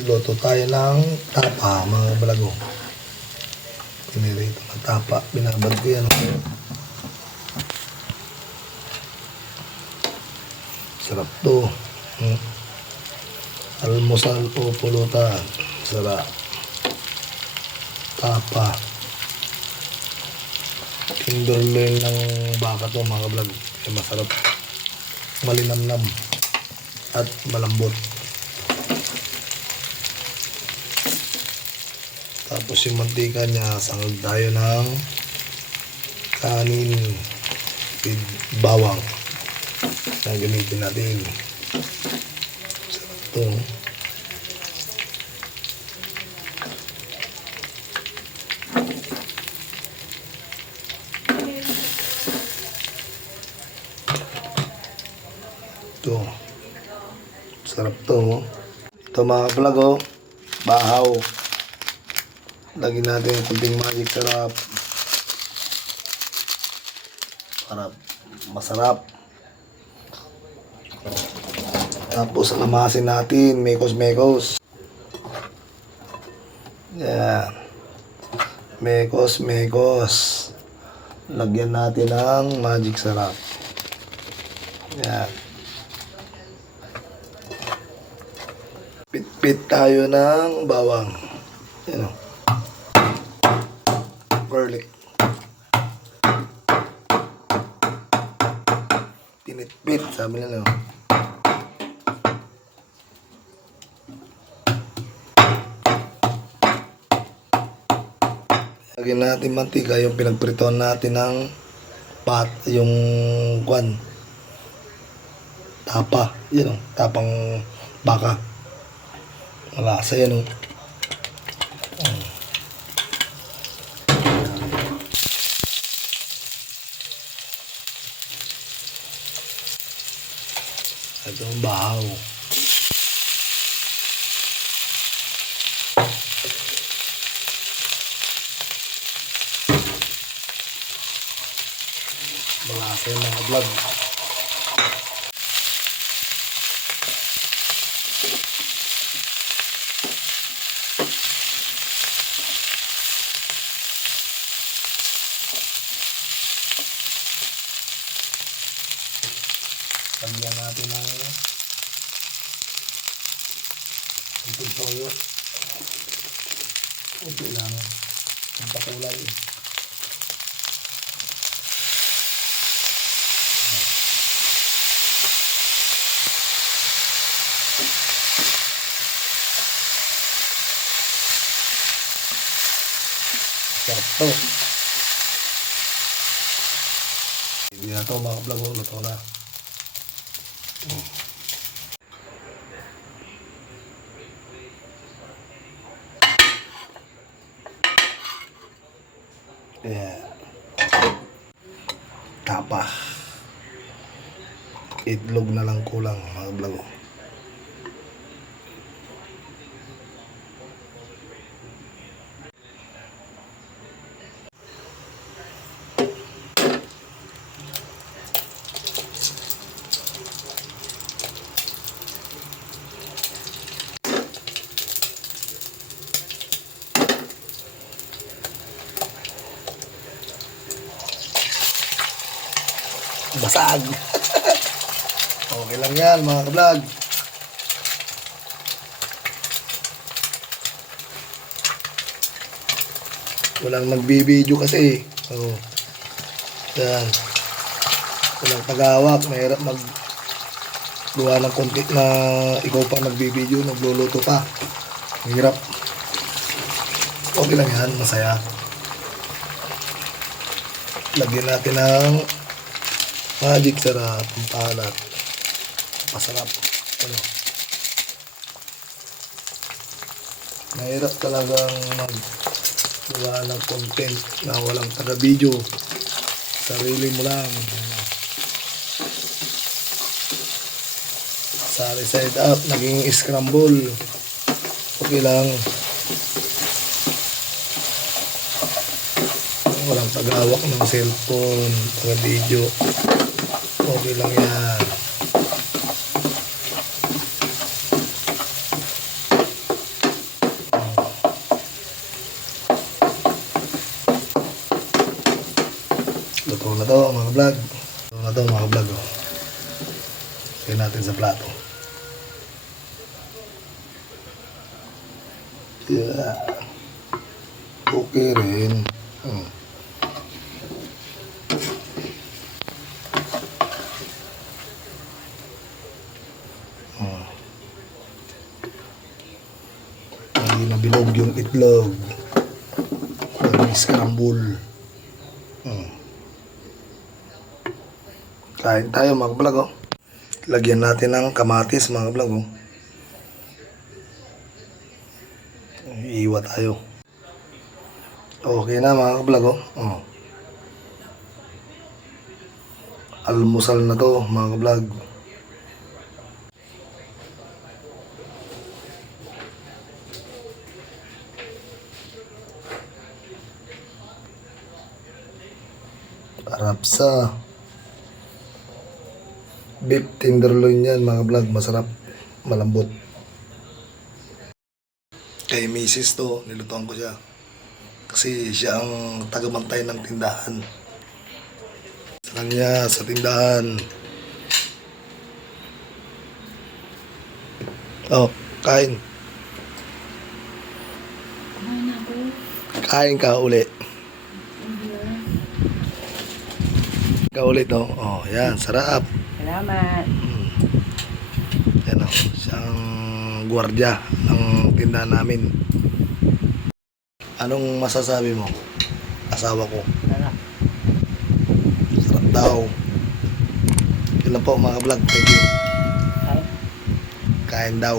Luto tayo ng tapa, mga balago. Pinirito ng tapa. Binabad ko yan. Sarap to. Almusal o pulutan. Sarap. Tapa. Tenderloin ng baka to, mga vlog. Kaya masarap. Malinamnam. At malambot. Tapos yung mantika niya, sangag tayo ng kanin with bawang na gamitin natin. Sarap to. Ito. Sarap to. Ito mga vlog, bahaw. Lagyan natin yung kunting magic sarap para masarap. Tapos lamasin natin, mekos. Yan. Mekos. Lagyan natin ng magic sarap. Yan. Pit tayo ng bawang. Yan o. Garlic. Pinitpit, sabi nila. Lagyan natin mantika, yung pinagpritoan natin ng yung kwan. Tapa. Yan o, tapang baka. Malasa yan o. Ito ang bahaw. Malasa yung mga vlog. Lagyan natin ng kunting toyo. Kunti lang. Ang pakulay. Sarap to. Hindi na to mga vlog. Luto na. Yeah. Tapa. Itlog na lang kulang mga vlog. Basag. Okay lang yan mga ka-vlog. Walang nagbibideo kasi. Oh. Yan. Walang tagawak. Mahirap maggawa ng konti na ikaw pa nagbibideo, nagluluto pa. Mahirap. Okay lang yan. Masaya. Lagyan natin ng magic sarap, palat. Masarap. Ano? Mahirap talagang maggawa ng content na walang taga-video. Sarili mo lang. Sari side up, naging scramble. Okay lang. Walang tagawak ng cellphone, taga-video. Okay lang yan. Luto na to mga vlog. Luto na to mga vlog. Oh. Lagyan natin sa plato. Yeah. Okay rin. Hindi nabilog yung itlog. Scramble. Kain tayo mga vlog. Oh. Lagyan natin ng kamatis mga vlog. Oh. Iiwa tayo. Okay na mga vlog. Oh. Almusal na to mga vlog. Harap sa beef tenderloin yan mga vlog. Masarap, malambot. Kay misis to, nilutuan ko siya. Kasi siya ang tagamantay ng tindahan. Sa kanya, sa tindahan. Oh, kain. Kain ka uli. Ka ulit, no? Oh, yan, sarap. Salamat. Yan o, siyang gwardiya ng tindahan namin. Anong masasabi mo? Asawa ko. Sarap. Sarap daw. Yun lang po mga vlog. Thank you. Ay. Kain daw.